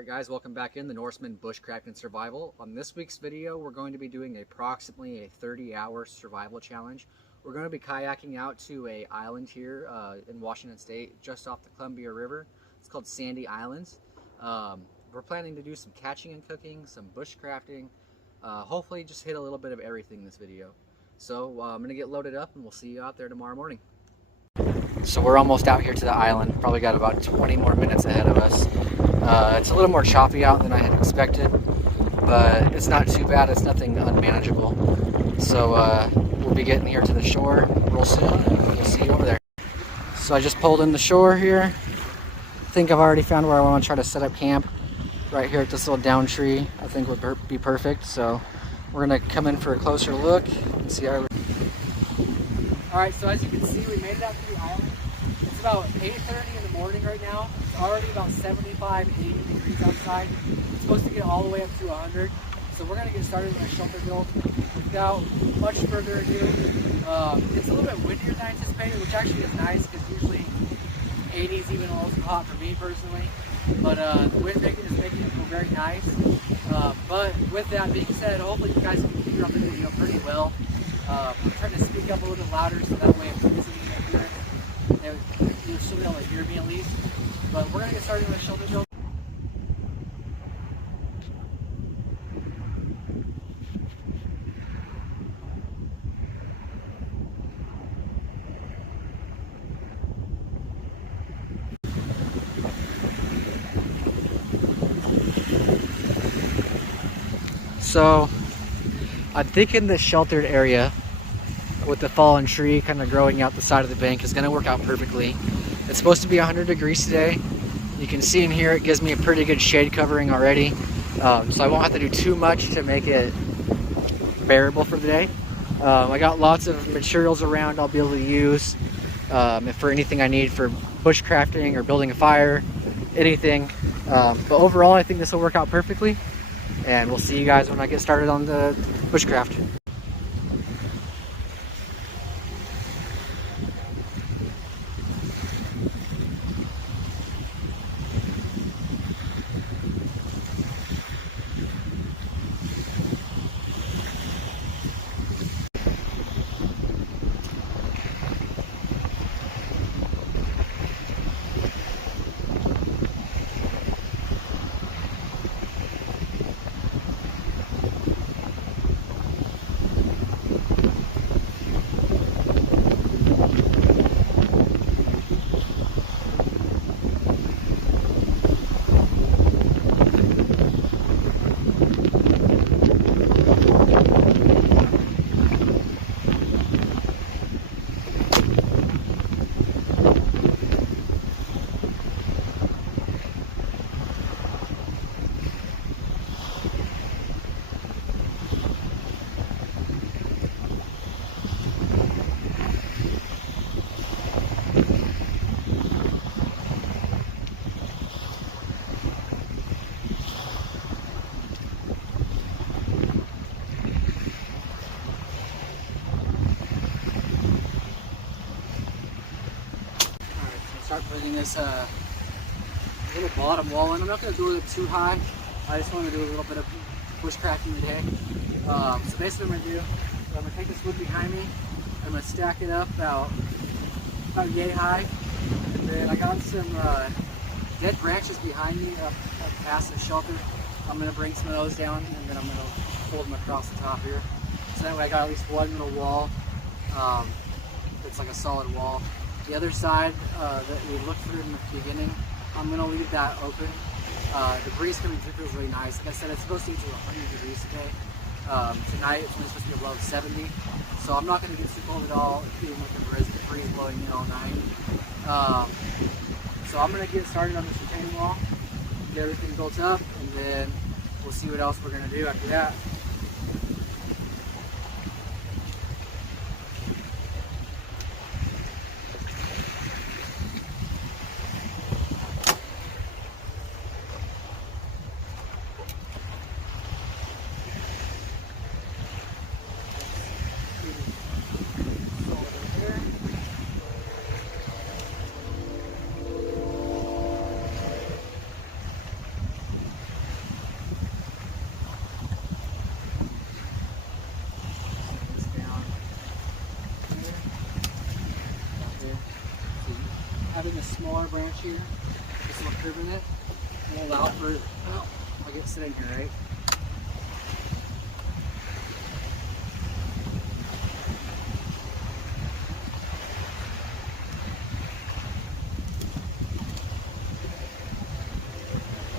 Alright guys, welcome back in the Norseman Bushcraft and Survival. On this week's video, we're going to be doing approximately a 30-hour survival challenge. We're going to be kayaking out to an island here in Washington State, just off the Columbia River. It's called Sandy Islands. We're planning to do some catching and cooking, some bushcrafting, hopefully just hit a little bit of everything in this video. So I'm going to get loaded up and we'll see you out there tomorrow morning. So we're almost out here to the island, probably got about 20 more minutes ahead of us. It's a little more choppy out than I had expected, but it's not too bad, it's nothing unmanageable. So we'll be getting here to the shore real soon, and we'll see you over there. So I just pulled in the shore here. I think I've already found where I want to try to set up camp. Right here at this little down tree, I think would be perfect. So we're gonna come in for a closer look and see how. Alright, so as you can see, we made it out to the island. It's about 8:30 in the morning right now. It's already about 75, 80 degrees outside. It's supposed to get all the way up to 100. So we're gonna get started with our shelter build. Without much further ado, it's a little bit windier than I anticipated, which actually is nice because usually 80 is even a little too hot for me personally. But the wind is making it feel very nice. But with that being said, hopefully you guys can hear on the video pretty well. I'm trying to speak up a little bit louder so that way if there isn't any appearance, you'll still be able to hear me at least. But we're going to get started with shelter build. So I'm thinking the sheltered area with the fallen tree kind of growing out the side of the bank is going to work out perfectly. It's supposed to be 100 degrees today. You can see in here it gives me a pretty good shade covering already, so I won't have to do too much to make it bearable for the day. I got lots of materials around I'll be able to use for anything I need for bushcrafting or building a fire, anything. But overall I think this will work out perfectly, and we'll see you guys when I get started on the bushcraft. Start putting this little bottom wall in. I'm not going to do it too high. I just want to do a little bit of bushcrafting today. So basically what I'm going to do, I'm going to take this wood behind me, I'm going to stack it up about yay high, and then I got some dead branches behind me up past the shelter. I'm going to bring some of those down, and then I'm going to fold them across the top here. So that way I got at least one little wall that's like a solid wall. The other side that we looked through in the beginning, I'm going to leave that open. The breeze coming through is really nice. Like I said, it's supposed to get to 100 degrees today. Tonight it's only supposed to be above 70, so I'm not going to get too cold at all, even with the breeze blowing in all night. So I'm going to get started on this retaining wall, get everything built up, and then we'll see what else we're going to do after that. smaller branch here, this little curve in it, will allow for, oh, I'll get sit in here, right?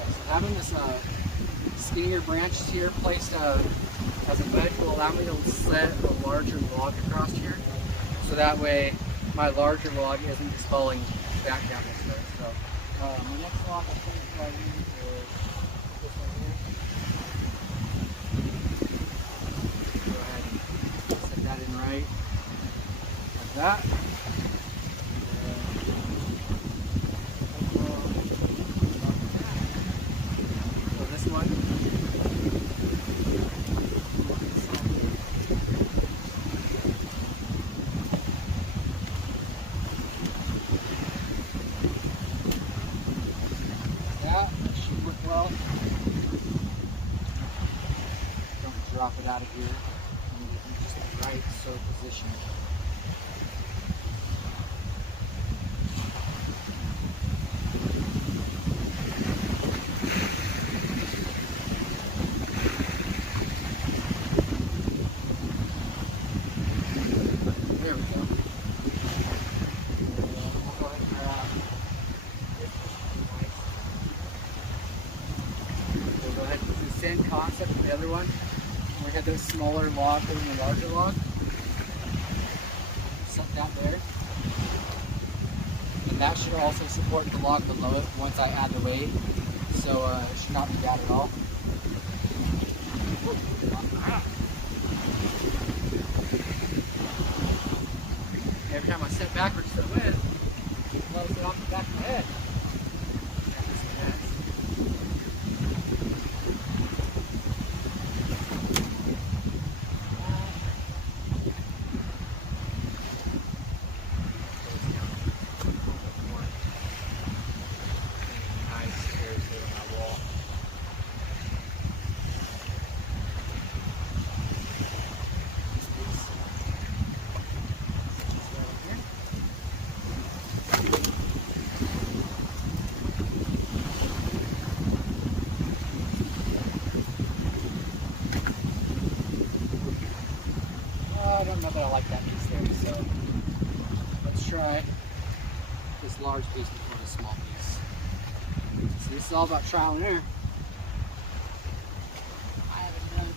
So having this skinnier branches here placed as a wedge will allow me to set a larger log across here, so that way my larger log isn't just falling back down this way. So my next log I think I use is this one here. Go ahead and set that in right like that. So this one. Drop it out of here and get just the right sew position. There we go. We'll go ahead and grab this. We'll go ahead and do the same concept for the other one. We had this smaller log hitting the larger log. Set that there. And that should also support the log below it once I add the weight. So it should not be bad at all. Every time I step backwards to the wind, it blows it off the back of my head. I don't know that I like that piece there, so let's try this large piece before the small piece. So this is all about trial and error. I haven't done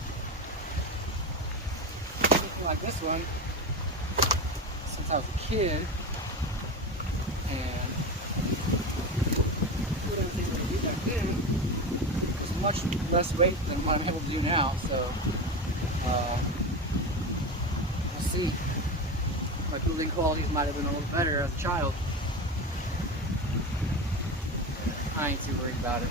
something like this one since I was a kid, and what I was able to do back then was much less weight than what I'm able to do now. So see, my building qualities might have been a little better as a child. I ain't too worried about it.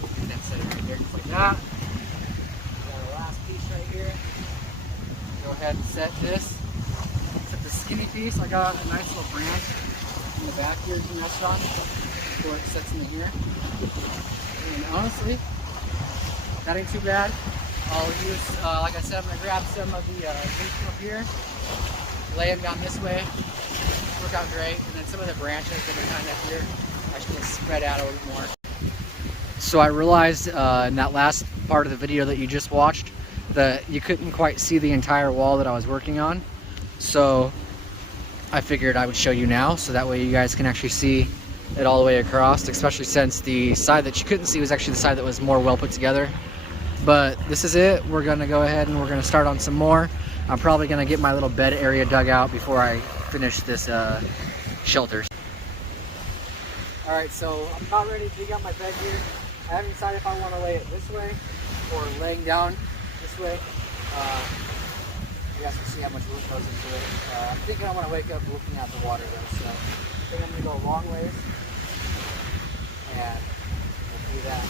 Get that set right there, just like that. Got our last piece right here. Go ahead and set this. Set the skinny piece. I got a nice little branch in the back here you can rest on before it sets into here. And honestly, that ain't too bad. I'll use, like I said, I'm going to grab some of the leaves from up here, lay them down this way, work out great, and then some of the branches that are kind of here, I should just spread out a little bit more. So I realized in that last part of the video that you just watched that you couldn't quite see the entire wall that I was working on. So I figured I would show you now, so that way you guys can actually see it all the way across, especially since the side that you couldn't see was actually the side that was more well put together. But this is it. We're going to go ahead and we're going to start on some more. I'm probably going to get my little bed area dug out before I finish this shelter. Alright, so I'm about ready to dig out my bed here. I haven't decided if I want to lay it this way or laying down this way. You guys can see how much work goes into it. I'm thinking I want to wake up looking at the water though, so I think I'm going to go a long ways and we'll do that.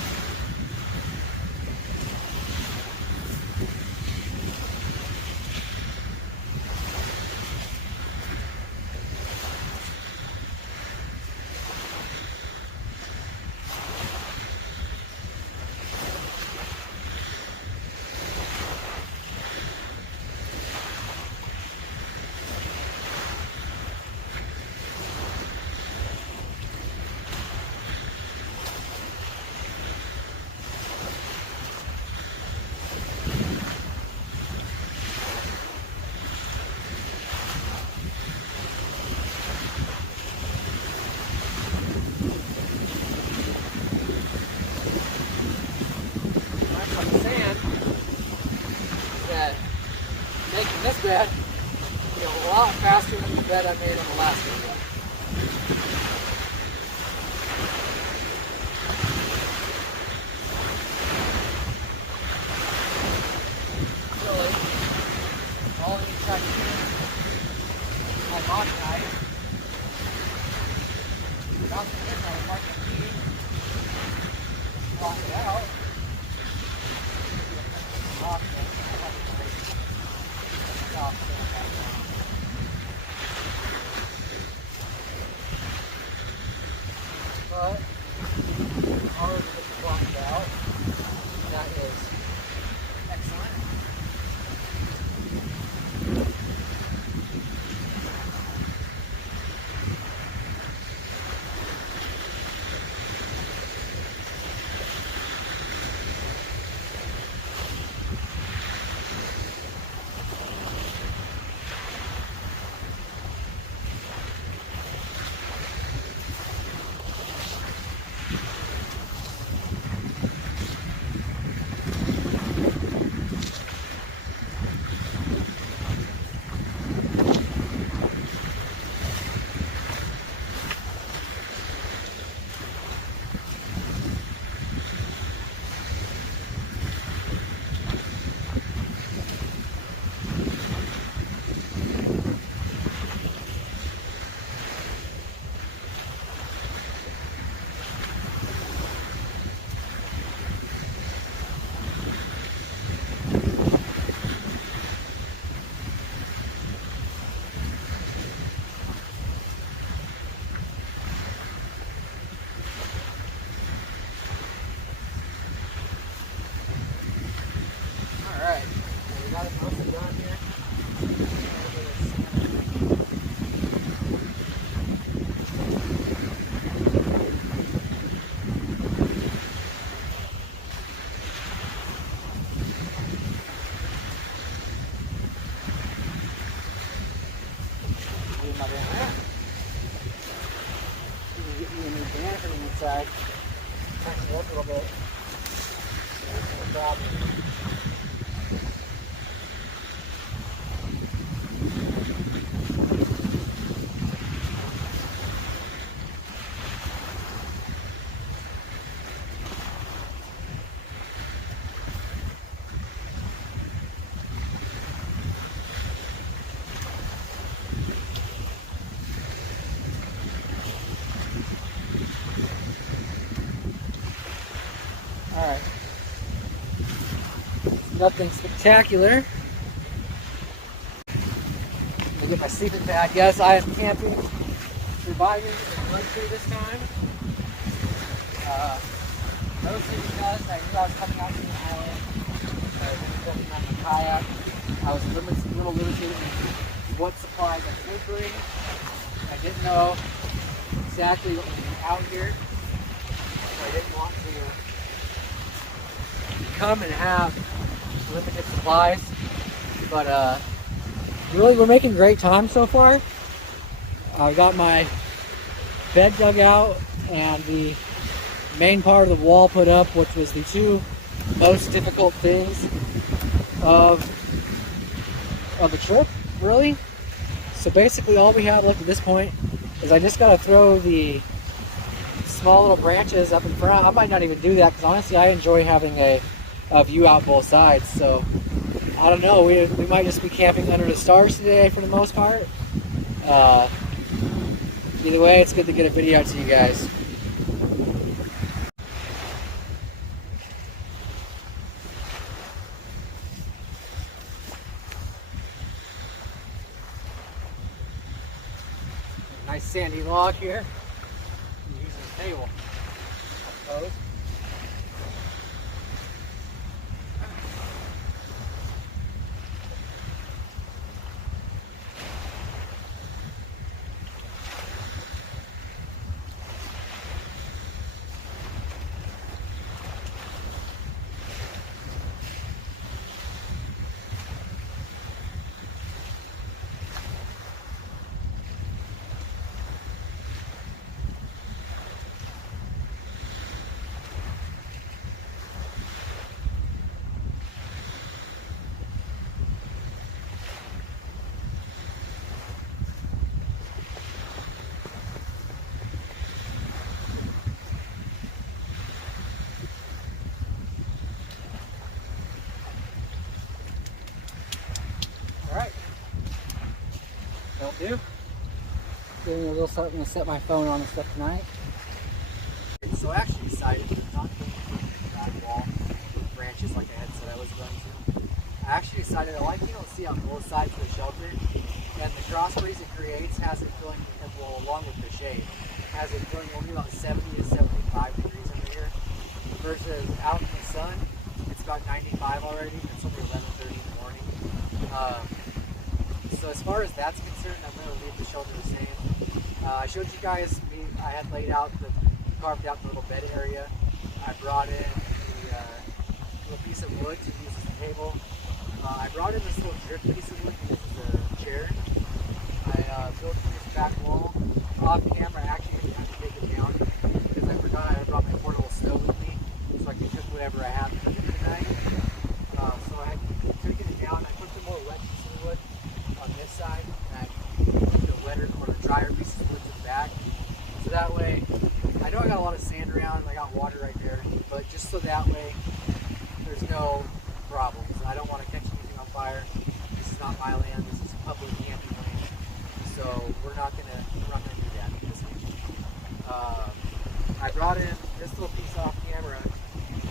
bed, a lot faster than the bed I made on the last video. Really, all I need to check is my Loctite. Not the hit, I was marking the key. Lock it out. Lock it. But already get the blocked out. That is excellent. Alright, we got it mostly done here. Leave my van there. Get me a new van from the inside. Tighten it up a little bit. No problem. Alright. Nothing spectacular. Let me get my sleeping bag. Yes, I am camping, surviving in luxury this time. Mostly because I knew I was coming out to an island. I was going to on my kayak. I was a little limited in what supplies I could bring. I didn't know exactly what was out here. So I didn't want to come and have limited supplies, but really we're making great time so far. I got my bed dug out and the main part of the wall put up, which was the two most difficult things of the trip, really. So basically all we have left at this point is I just gotta throw the small little branches up in front. I might not even do that because honestly I enjoy having a view out both sides. So I don't know, we might just be camping under the stars today for the most part. Either way, it's good to get a video out to you guys. Nice sandy log here. I'm using a table, I suppose. I'll do. Doing a little something to set my phone on and stuff tonight. So I actually decided to not go for the back wall with branches like I had said I was going to. I actually decided I like being able to see on both sides of the shelter, and the cross breeze it creates has it feeling, well, along with the shade, has it feeling only about 70 to 75 degrees over here, versus out in the sun, it's about 95 already, and it's only 11:30 in the morning. So as far as that's concerned, I'm going to leave the shelter the same. I showed you guys, I had laid out carved out the little bed area. I brought in the little piece of wood to use as a table. I brought in this little drip piece of wood to use as a chair. I built this back wall. Off camera, I actually had to take it down because I forgot I had brought my portable stove with me so I could cook whatever I have cooking tonight. So I had taken it down. I put some more wet pieces of wood on this side, and I put the wetter or the drier pieces of wood to the back. So that way, I know I got a lot of sand around and I got water right there, but just so that way there's no problems. I don't want to catch anything on fire. This is not my land. This is public camping land. So we're not gonna do that this week. I brought in this little piece off camera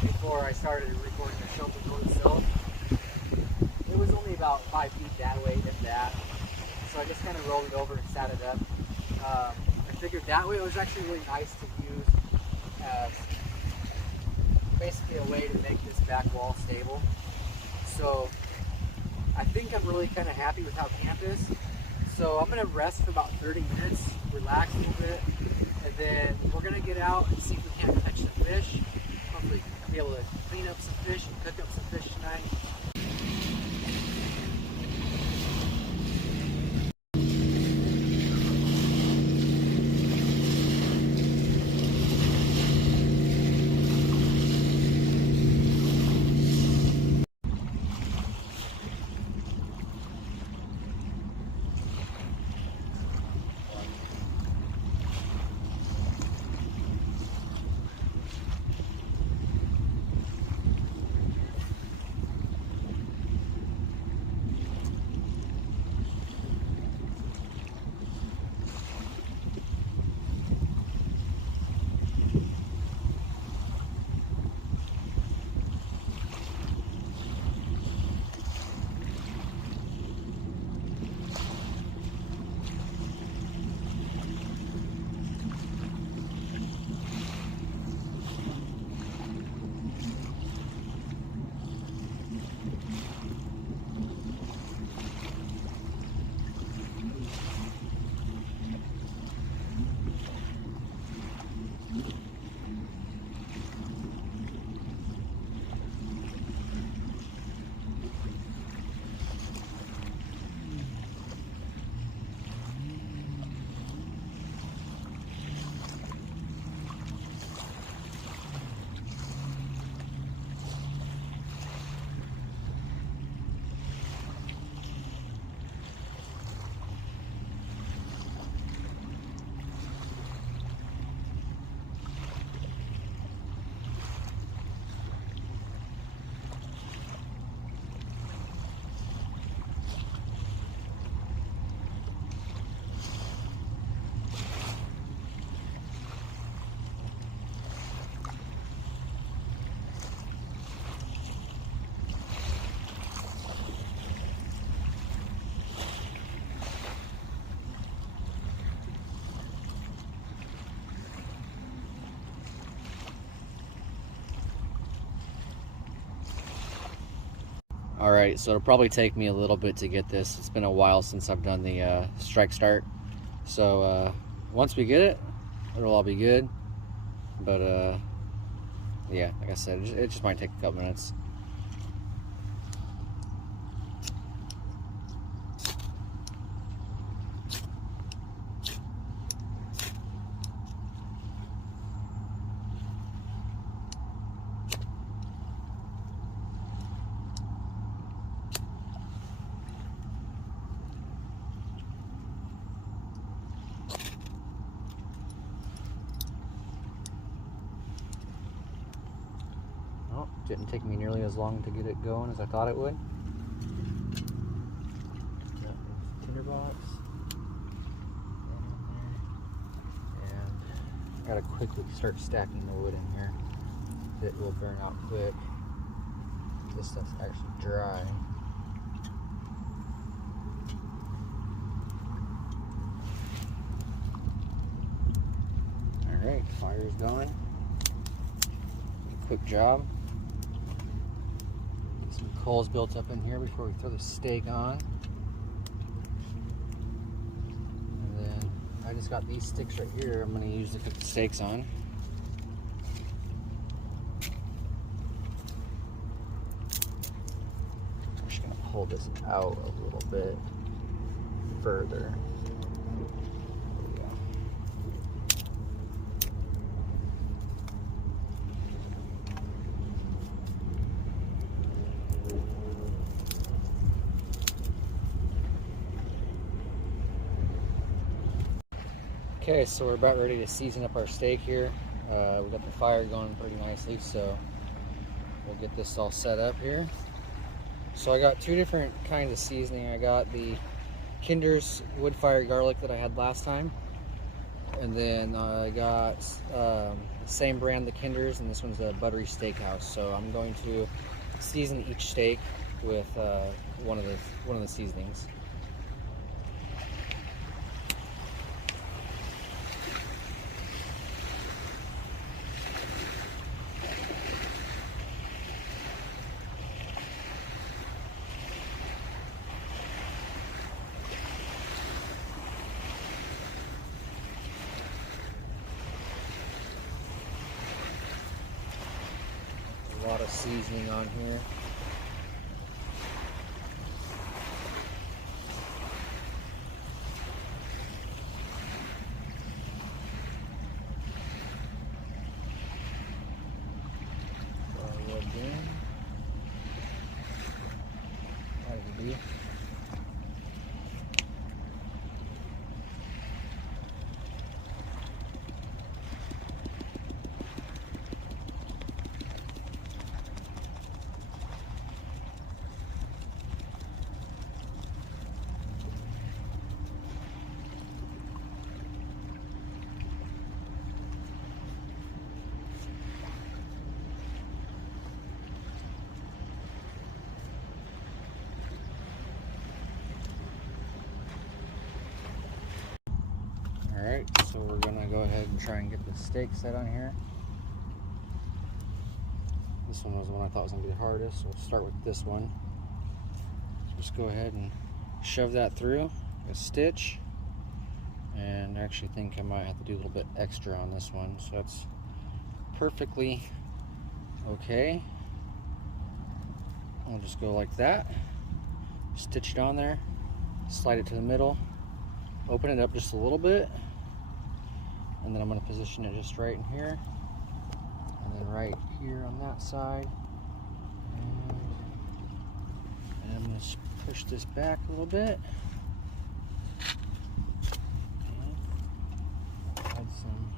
before I started recording the shelter boat itself. It was only about 5 feet that way, if that. So I just kind of rolled it over and sat it up. I figured that way it was actually really nice to use as basically a way to make this back wall stable. So I think I'm really kind of happy with how camp is. So I'm going to rest for about 30 minutes, relax a little bit, and then we're going to get out and see if we can't catch some fish. Hopefully be able to clean up some fish and cook up some fish tonight. Alright, so it'll probably take me a little bit to get this. It's been a while since I've done the strike start. So once we get it, it'll all be good. But yeah, like I said, it just might take a couple minutes. Didn't take me nearly as long to get it going as I thought it would. Tinderbox. Gotta quickly start stacking the wood in here. It will burn out quick. This stuff's actually dry. Alright, fire's going. Quick job. Get some coals built up in here before we throw the steak on. And then I just got these sticks right here I'm going to use to cook the steaks on. I'm just going to pull this out a little bit further. Okay, so we're about ready to season up our steak here. We got the fire going pretty nicely, so we'll get this all set up here. So I got two different kinds of seasoning. I got the Kinder's wood fire garlic that I had last time, and then I got the same brand, the Kinder's, and this one's a Buttery Steakhouse. So I'm going to season each steak with one of the seasonings. A lot of seasoning on here. Garlic in. How did it be? Alright, so we're gonna go ahead and try and get the steak set on here. This one was the one I thought was gonna be the hardest, so we'll start with this one. Just go ahead and shove that through a stitch, and I actually think I might have to do a little bit extra on this one, so that's perfectly okay. I'll just go like that, stitch it on there, slide it to the middle, open it up just a little bit, and then I'm going to position it just right in here, and then right here on that side, and I'm going to push this back a little bit, add some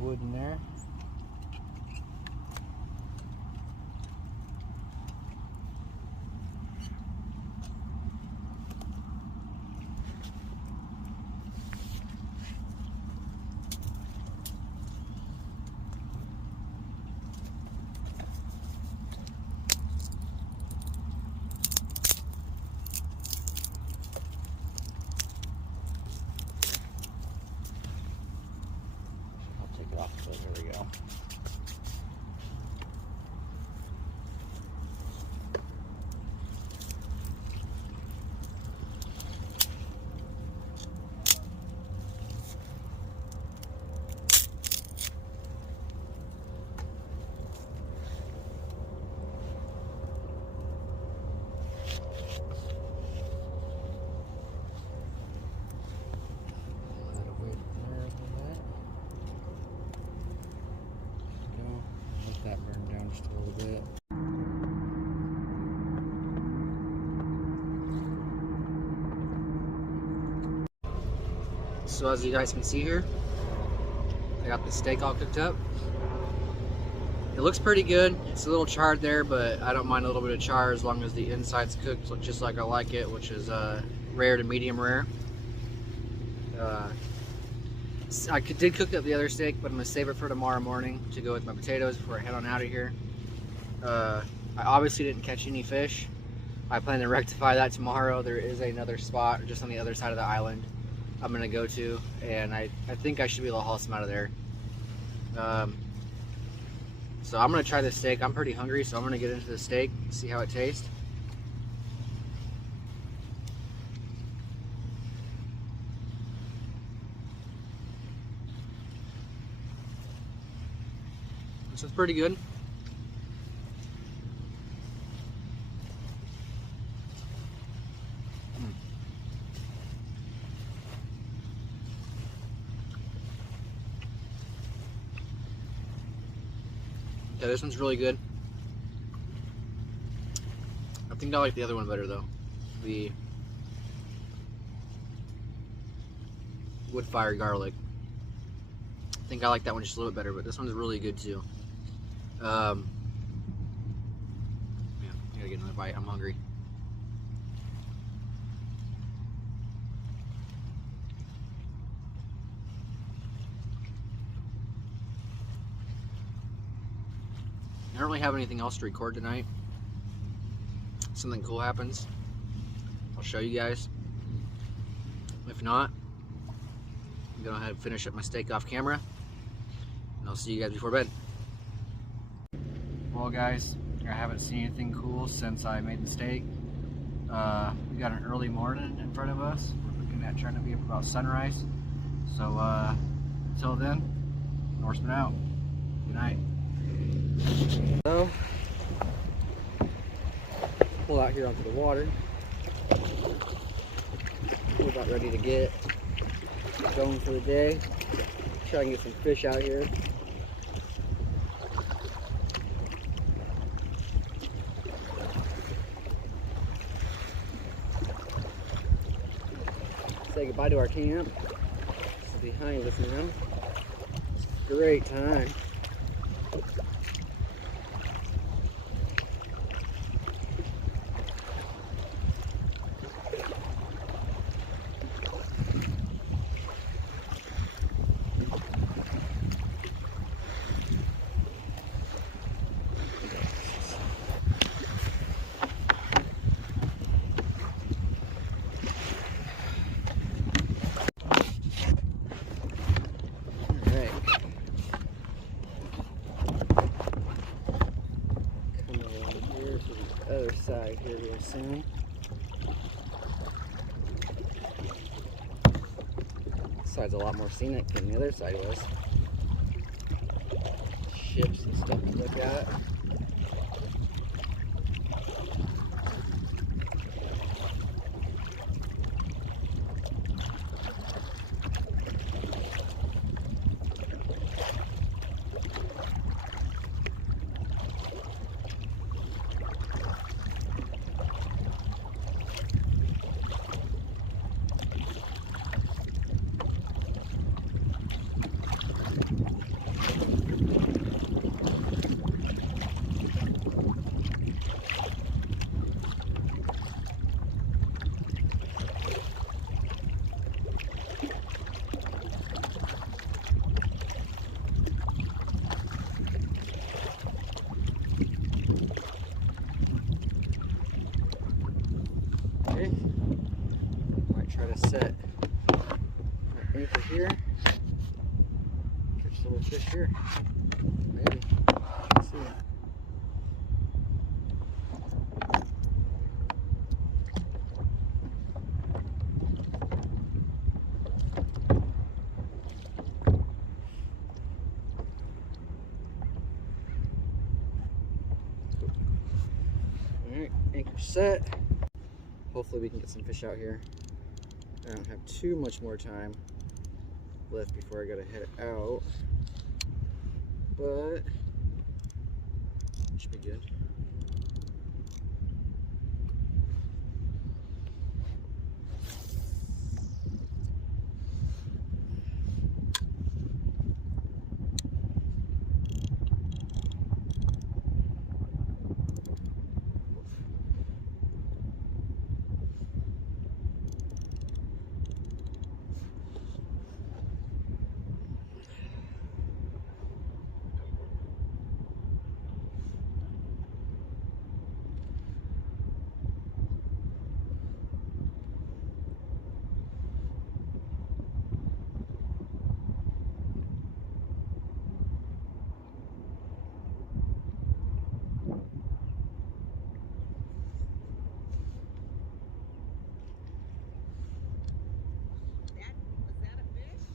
wood in there. So there we go. That burn down just a little bit. So as you guys can see here, I got the steak all cooked up. It looks pretty good. It's a little charred there, but I don't mind a little bit of char as long as the inside's cooked just like I like it, which is rare to medium rare. did cook up the other steak, but I'm gonna save it for tomorrow morning to go with my potatoes before I head on out of here. I obviously didn't catch any fish. I plan to rectify that tomorrow. There is another spot just on the other side of the island I'm gonna go to, and I think I should be able to haul some out of there. So I'm gonna try this steak. I'm pretty hungry, so I'm gonna get into the steak, see how it tastes. This is pretty good. Yeah, this one's really good. I think I like the other one better though. The wood fire garlic. I think I like that one just a little bit better, but this one's really good too. Yeah, I gotta get another bite. I'm hungry. I don't really have anything else to record tonight. Something cool happens, I'll show you guys. If not, I'm gonna go ahead and finish up my steak off camera, and I'll see you guys before bed. Well guys, I haven't seen anything cool since I made the steak. We got an early morning in front of us. We're looking at trying to be up about sunrise. So until then, Norseman out. Good night. So, pull out here onto the water. We're about ready to get going for the day. Try and get some fish out here. Say goodbye to our camp. This is behind us now. It's a great time. Other side here real soon. This side's a lot more scenic than the other side was. Ships and stuff to look at. Okay, might try to set my anchor here, catch a little fish here, maybe, let's see. Alright, anchor set. Hopefully we can get some fish out here. I don't have too much more time left before I gotta head out, but should be good.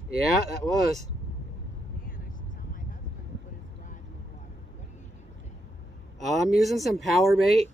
Yeah, that was. Man, I should tell my husband to put his rod in the water. What are you using? I'm using some power bait.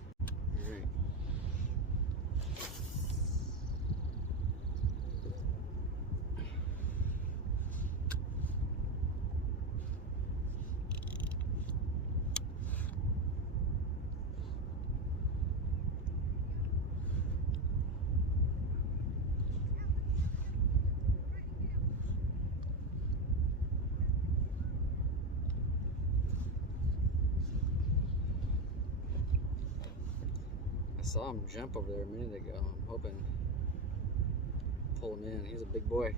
I saw him jump over there a minute ago. I'm hoping to pull him in. He's a big boy.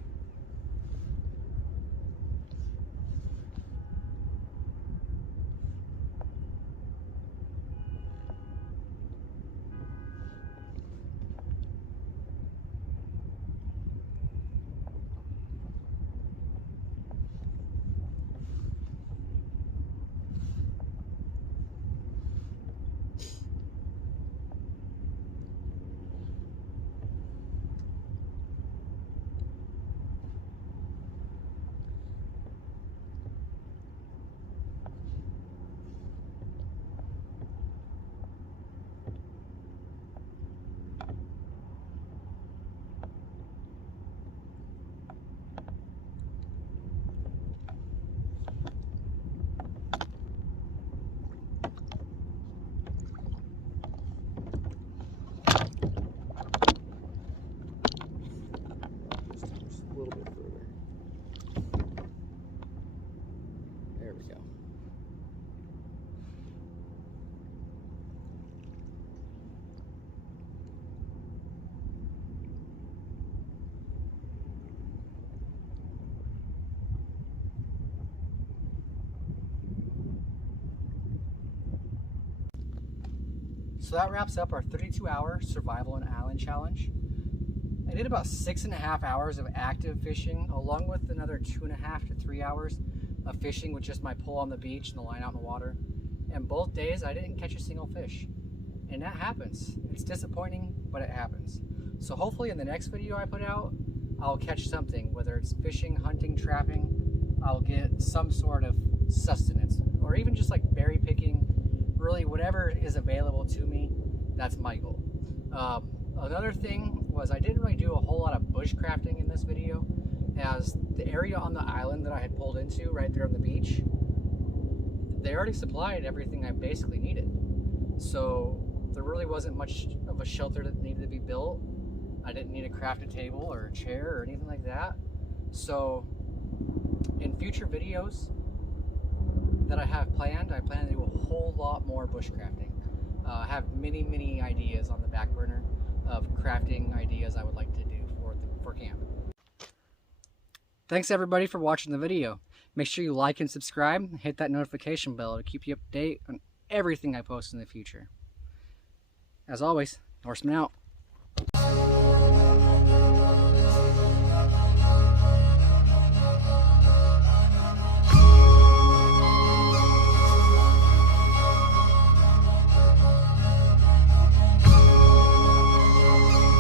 A little bit further. There we go. So that wraps up our 32-hour survival and island challenge. I did about 6.5 hours of active fishing, along with another 2.5 to 3 hours of fishing with just my pole on the beach and the line out in the water. And both days I didn't catch a single fish. And that happens. It's disappointing, but it happens. So hopefully in the next video I put out, I'll catch something, whether it's fishing, hunting, trapping. I'll get some sort of sustenance, or even just like berry picking. Really, whatever is available to me, that's my goal. Another thing was I didn't really do a whole lot of bushcrafting in this video, as the area on the island that I had pulled into right there on the beach, they already supplied everything I basically needed. So there really wasn't much of a shelter that needed to be built. I didn't need to craft a table or a chair or anything like that. So in future videos that I have planned, I plan to do a whole lot more bushcrafting. I have many ideas on the back burner of crafting ideas I would like to do for camp. Thanks everybody for watching the video. Make sure you like and subscribe, and hit that notification bell to keep you up to date on everything I post in the future. As always, Norseman out.